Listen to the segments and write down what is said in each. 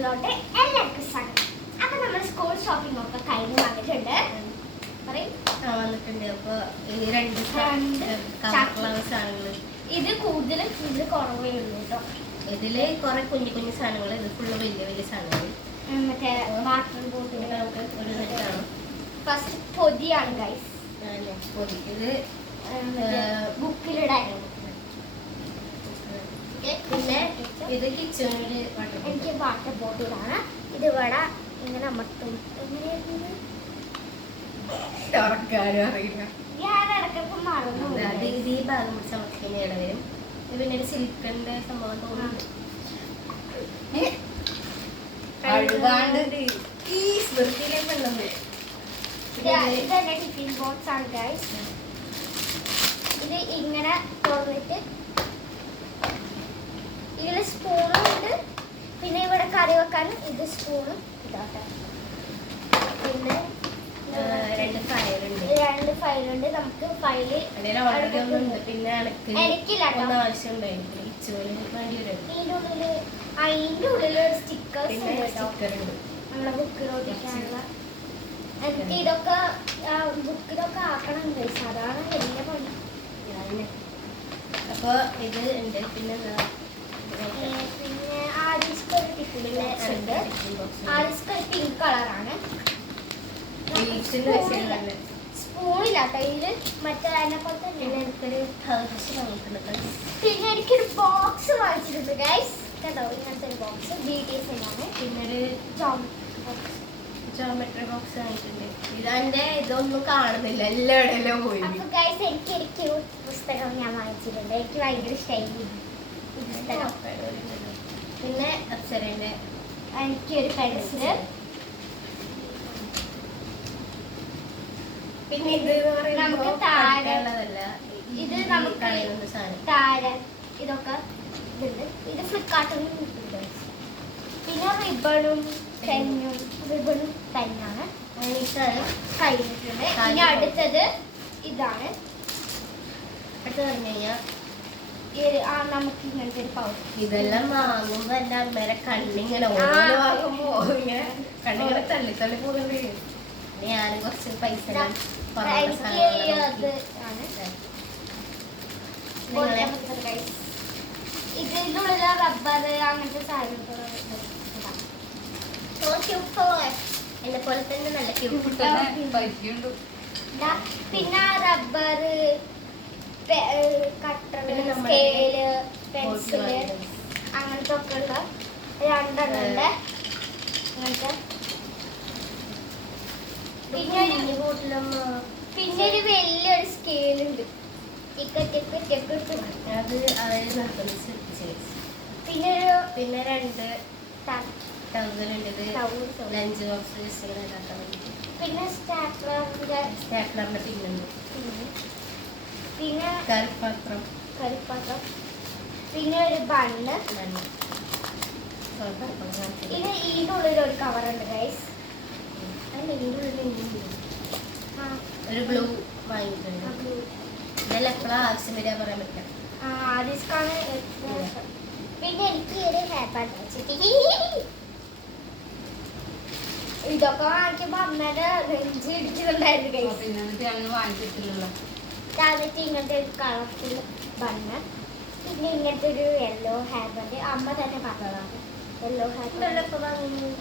വീഡിയോയിലോട്ട് എല്ലാവർക്കും സ്വാഗതം. അപ്പൊ നമ്മൾ സ്കൂൾ ഷോപ്പിംഗ് ഒക്കെ കഴിഞ്ഞ് വന്നിട്ടുണ്ട്. വന്നിട്ടുണ്ട്. അപ്പൊ ഈ രണ്ട് സാധനങ്ങൾ ഇത് കൂടുതൽ കുറവേ ഉള്ളൂ കേട്ടോ. ഇതില് കുറെ കുഞ്ഞു കുഞ്ഞു സാധനങ്ങൾ, ഇത് ഫുള്ള് വലിയ വലിയ സാധനങ്ങൾ. മറ്റേ വാട്ടർ ബോട്ടിൽ നമുക്ക് ഒരു സെറ്റാണ്. ഫസ്റ്റ് പൊതിയാണ് ഗൈസ്. പൊതി ഇത് ബുക്കിലിടാൻ. പിന്നെ ഇത് കിച്ചണില് എനിക്ക് വാട്ടർ ബോട്ടിലാണ്. ഇത് ഇവിടെ ഇങ്ങനെ അമർത്തും. അറിയില്ല, ഞാൻ ഇടയ്ക്കൊക്കെ മറന്നു. ഈ ഭാഗം പിടിച്ച് അമർത്തിക്കുന്ന വരും. പിന്നെ ഒരു സിലിക്കന്റെ സംഭവം തോന്നുന്നുണ്ട്. ഇതെന്റെ ടിഫിൻ ബോക്സ് ആണ് ഗൈസ്. ഇത് ഇങ്ങനെ തുറന്നിട്ട് ഇതില് സ്പൂണും ഉണ്ട്. പിന്നെ ഇവിടെ കറി വെക്കാനും ഇത് സ്പൂണും ഇതാട്ടെ. പിന്നെ രണ്ട് ഫയലുണ്ട്. നമുക്ക് ഫയല് പിന്നെ എനിക്കില്ല. അതിന്റെ ഉള്ളില് ഒരു സ്റ്റിക്കേഴ്സ് ഉണ്ട് നമ്മളെ ബുക്കിലോട്ടിക്കാനുള്ള. എന്നിട്ട് ഇതൊക്കെ ബുക്കിലൊക്കെ ആക്കണം ഗൈസ്. അതാണ് വലിയ പണി. അപ്പൊ ഇത് ഉണ്ട്. പിന്നെ ആരിസ്ക്ക് ഒരു ടിഫിൻ ബോക്സ് ഉണ്ട്. ആരിസ്ക്ക് ഒരു പിങ്ക് കളറാണ്. സ്പൂണില്ലാത്ത ഇതില് മറ്റേ അതിനെ പോലെ തന്നെ എനിക്കൊരു പിന്നെ എനിക്കൊരു ബോക്സ് വാങ്ങിച്ചിട്ടുണ്ട് ഗൈസ്. കേട്ടോ, ഇങ്ങനത്തെ ഒരു ബോക്സ് BTS ആണ്. പിന്നെ ഒരു ജോമെട്രി ബോക്സ് വാങ്ങിയിട്ടുണ്ട്. ഇതെന്റെ ഇതൊന്നും കാണുന്നില്ല, എല്ലായിടെല്ലാം പോയി. അപ്പൊ ഗൈസ് എനിക്ക് പുസ്തകം ഞാൻ വാങ്ങിച്ചിട്ടുണ്ട്. എനിക്ക് ഭയങ്കര ഇഷ്ടമായി. പിന്നെ അപ്സരന്റെ എനിക്കൊരു പെൻസില്. പിന്നെ ഇത് നമുക്ക് താഴെ ഇത് നമുക്ക് താഴെ ഇതൊക്കെ ഇതുണ്ട്. ഇത് ഫ്ലിപ്കാർട്ടിൽ കിട്ടുന്നുണ്ട്. പിന്നെ റിബണും പെന്നാണ് കഴിഞ്ഞിട്ടുണ്ട്. ഇനി അടുത്തത് ഇതാണ്. അടുത്ത് പറഞ്ഞു കഴിഞ്ഞാൽ നമുക്ക് ഇങ്ങനത്തെ ഒരു പൗഡർ. ഇതെല്ലാം വാങ്ങുമ്പോ എന്റെ അമ്മേരെ കണ്ണിങ്ങനെ ഓരോ വാങ്ങുമ്പോ ഇങ്ങനെ കണ്ണിങ്ങനെ തള്ളി തള്ളി പോകുന്നുണ്ട്. ഞാനും കുറച്ച് പൈസ ഇതിനുള്ള റബ്ബർ അങ്ങനത്തെ സാധനങ്ങൾ. എന്നെ പോലെ തന്നെ നല്ല പിന്നെ റബ്ബർ, കട്ടർ, സ്കെയില്, പെൻസില് അങ്ങനത്തെ ഒക്കെ ഉള്ള രണ്ടെണ്ണം ഉണ്ട്. അങ്ങനത്തെ പിന്നെ ഒരു വലിയൊരു സ്കെയിലുണ്ട്. അത് പിന്നെ രണ്ട് ടവലുണ്ട്. ലഞ്ച് ബോക്സ് പിന്നെ സ്റ്റാപ്ലറിന്റെ പിന്നുണ്ട്. പിന്നെ കറിപ്പാത്രം. പിന്നെ ഒരു ബണ്ണ്. ഇത് ഇതിൻ്റെ ഉള്ളിൽ ഒരു കവറുണ്ട് ഗൈസ്. ഒരു ഗ്ലൂ വാങ്ങിയിട്ടുണ്ട്. ഇതെല്ലാം എപ്പോഴാ ആവശ്യം വരിക പറയാൻ പറ്റില്ല. പിന്നെ എനിക്ക് ഒരു ഹെയർ ബാൻഡ് ഇതൊക്കെ വാങ്ങിക്കുമ്പോ അമ്മേടെ നെഞ്ച് ഇടിച്ചിട്ടുണ്ടായിരുന്നു ഗൈസ്. ഇങ്ങനത്തെ ഒരു കളർഫുൾ ബണ്ണ്. പിന്നെ ഇങ്ങനത്തെ ഒരു യെല്ലോ ഹെയർ ബാൻഡ് അമ്മ തന്നെ പറഞ്ഞതാണ്. യെല്ലോ ഹെയർ ബാൻഡ്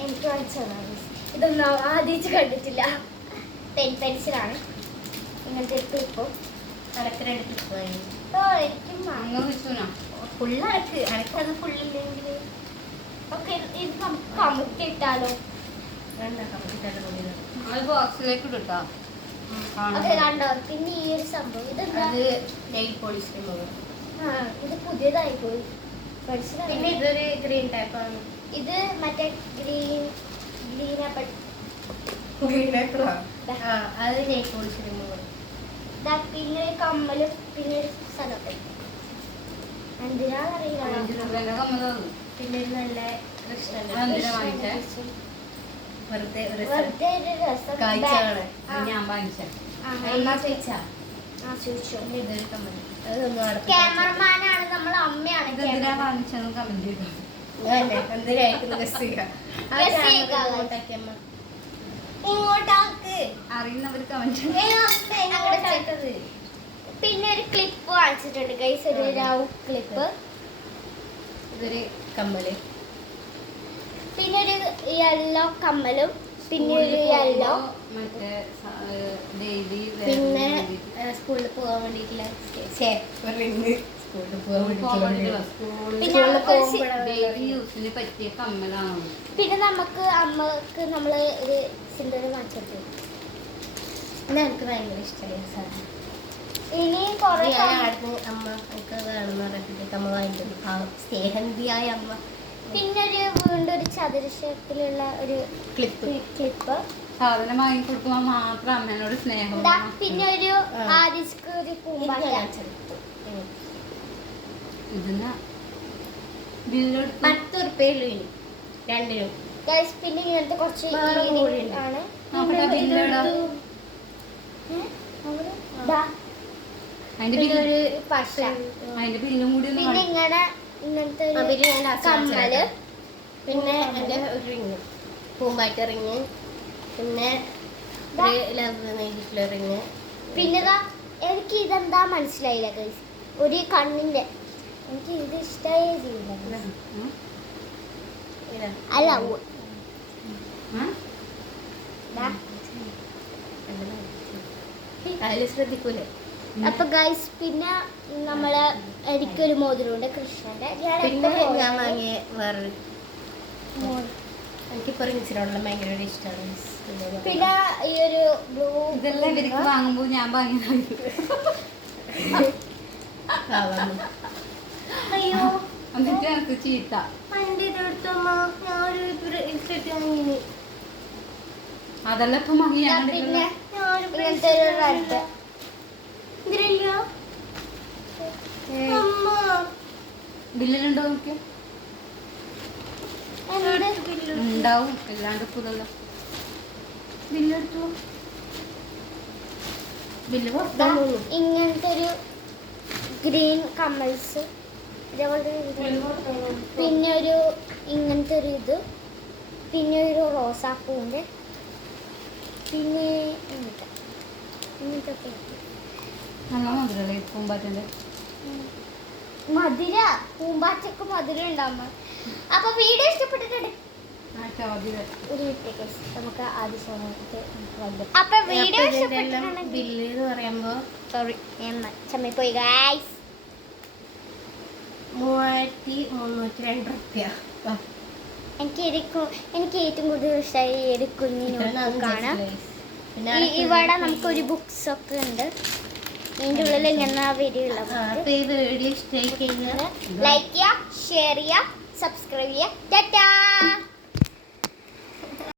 എനിക്ക് വാങ്ങിച്ചതാണ്. ഇതൊന്നും ആദ്യം കണ്ടിട്ടില്ല. പെൻസിലാണ്. ഇങ്ങനത്തെ ഒരു ക്ലിപ്പും ഫുള്ളടക്ക് അടക്കത് ഫുള്ളില്ലെങ്കിൽ ഓക്കെ. ഇത് നമുക്ക് കമത്തിട്ടാലോ? ബോക്സിലേക്ക് ഇട്ടോ. കണ്ടോ? പിന്നെ ഈ ഒരു സംഭവം ഇത് നെയിൽ പോളിഷ് റിമൂവർ. ഇത് പുതിയതായി പോയി. പിന്നെ ഇതൊരു ഗ്രീൻ ടൈപ്പാണ്. ഇത് മറ്റേ ഗ്രീൻ അത് നെയിൽ പോളിഷ് റിമൂവർ. പിന്നെ കമ്മലും പിന്നെ ഒരു സ്ഥലത്ത് എന്തിനാന്നറിയില്ല. പിന്നെ ഒരു നല്ല വെറുതെ ഒരു രസം കാഴ്ചയാണ്. ക്യാമറമാനാണ് നമ്മൾ. അമ്മയാണ്. എന്തിനായിട്ട് ഗസ് ചെയ്യാം Guess ചെയ്യുക. ഇങ്ങോട്ടാക്കിയമ്മ ഇങ്ങോട്ടാക്ക് അറിയുന്നവർ കമന്റ് അങ്ങോട്ടാക്കത് പിന്നെ ഒരു ക്ലിപ്പ് വാങ്ങിച്ചിട്ടുണ്ട് ഗൈസ്, ഒരു റൗ ക്ലിപ്പ്. ഇതൊരു കമ്മല് പിന്നെ ഒരു യെല്ലോ കമ്മലും, പിന്നെ ഒരു യെല്ലോ, മറ്റേ ഡെയിലി പിന്നെ സ്കൂളിൽ പോകാൻ വേണ്ടിയിട്ടുള്ള റിങ് സ്കൂളിൽ പോകാൻ വേണ്ടിയിട്ടുള്ള പിന്നെ നമുക്ക് ഡെയിലി യൂസിന് പറ്റിയ കമ്മലാണ്. പിന്നെ നമുക്ക് അമ്മക്ക് നമ്മള് ഒരു സിന്ദൂരം വാങ്ങിച്ചിട്ടു. എനിക്ക് ഭയങ്കര ഇഷ്ടമായി സാധനം. ഇനിയും കുറെ അമ്മ എനിക്ക് വേണമെന്ന് പറഞ്ഞിട്ട് അമ്മ വാങ്ങിക്കുന്നു. സ്നേഹന്തിയായ അമ്മ. പിന്നെ വീണ്ടും ഒരു ചതുരശ്രത്തിലുള്ള ഒരു ക്ലിപ്പ് ക്ലിപ്പ്. സാധനം വാങ്ങി കൊടുക്കുമ്പോ മാത്രം അമ്മേനോട് സ്നേഹം. പിന്നെ ഒരു ആദിസ്ക്ക് ഒരു പൂമ്പാറ്റ. ഇതിന് ബില്ലെടുത്ത് 10 ഉറുപ്പികയുള്ളൂ ഇനി രണ്ടിനും. ഗൈസ് പിന്നെ ഇങ്ങനത്തെ കുറച്ച് വേറെ earring കൂടിയുണ്ട്. ആണ്. നോക്കട്ടെ ബില്ലെടാ. ദാ, അതിന്റെ പിന്നെ ബില്ല് ഒരു പശ. അതിന്റെ ബില്ലും കൂടി ഒന്ന് പിന്നെ കാണിക്ക്. ഇങ്ങനത്തെ ഒരു അതില് ഞാൻ last കമ്മല്. കാണിച്ചുതരാം. പിന്നെ എൻ്റെ ഒരു റിങ് പൂമ്പാറ്റ റിങ്, പിന്നെ ഒരു ലവ് നെയ്തിട്ടുള്ള റിങ്. പിന്നെ ദാ, എനിക്ക് ഇതെന്താ മനസ്സിലായില്ല ഗൈസ്, ഒരു കണ്ണിന്റെ. എനിക്ക് ഇത് ഇഷ്ടമായേ ചെയ്യില്ല. ഉം. അല്ല ഉം. ദാ. അതിൽ ശ്രദ്ധിക്കൂലേ? അപ്പൊ ഗൈസ് പിന്നെ നമ്മള് എനിക്കൊരു മോതിരമുണ്ട് കൃഷ്ണന്റെ. പിന്നെ ഞാൻ വാങ്ങിയ വേറൊരു എനിക്കിപ്പോ റിങ്സിനോടുള്ള ഭയങ്കര ഇഷ്ടമാണ്. പിന്നെ ഈ ഒരു ബ്ലൂ. ഇതെല്ലാം ഇവർക്ക് വാങ്ങുമ്പോ ഞാൻ വാങ്ങിയതാണ്. അയ്യോ എന്നിട്ട് എനിക്ക് ചീത്ത. അതല്ല ഇപ്പൊ വാങ്ങി ഞാൻ പിന്നെ കണ്ടിട്ടുള്ളത്. ഇങ്ങനത്തെ ഒരു റെഡ്. ബില്ലിലുണ്ടോ നോക്കിയോ? ഉണ്ടാവും, എല്ലാണ്ട് പുതല്ല. ബില്ലെടുത്തു. ബില്ല് ദാ, കൊടുത്താൽ ഇങ്ങനത്തെ ഒരു ഗ്രീൻ കമ്മൽസ്, ഇതേപോലത്തെ പിന്നെ ഒരു ഇങ്ങനത്തെ ഒരു ഇത്, പിന്നെ ഒരു റോസാപ്പൂവിൻ്റെ, പിന്നെ ഇങ്ങനത്തെ നല്ല മധുരല്ലേ പൂമ്പാറ്റന്റെ? മധുര, പൂമ്പാറ്റക്ക് മധുരം ഉണ്ടാവുമ്പോ. അപ്പൊ വീഡിയോ ഇഷ്ടപ്പെട്ടിട്ടുണ്ട്. ഒരു മിനിറ്റ് guys, നമുക്ക് ആദ്യ സമയത്ത് അപ്പൊ വീഡിയോ ഇഷ്ടപ്പെട്ടിട്ടുണ്ടെങ്കിൽ ബില്ല് എന്ന് പറയുമ്പോ സോറി ഞാൻ ചമ്മിപ്പോയി ഗൈസ്. 3302 റുപ്യ. എനിക്ക് ഏറ്റവും കൂടുതൽ ഇഷ്ടമായി ഈ ഒരു കുഞ്ഞു നോട്ട്ബുക്കാണ്. ഇവിടെ നമുക്കൊരു ബുക്സ് ഒക്കെ ഉണ്ട്. ഇതിൻ്റെ ഉള്ളിൽ ഇങ്ങനെ വരെയുള്ള വീഡിയോ ഇഷ്ടമായി കഴിഞ്ഞാൽ ലൈക്ക് ചെയ്യുക, ഷെയർ ചെയ്യുക, സബ്സ്ക്രൈബ് ചെയ്യുക. ടാറ്റാ.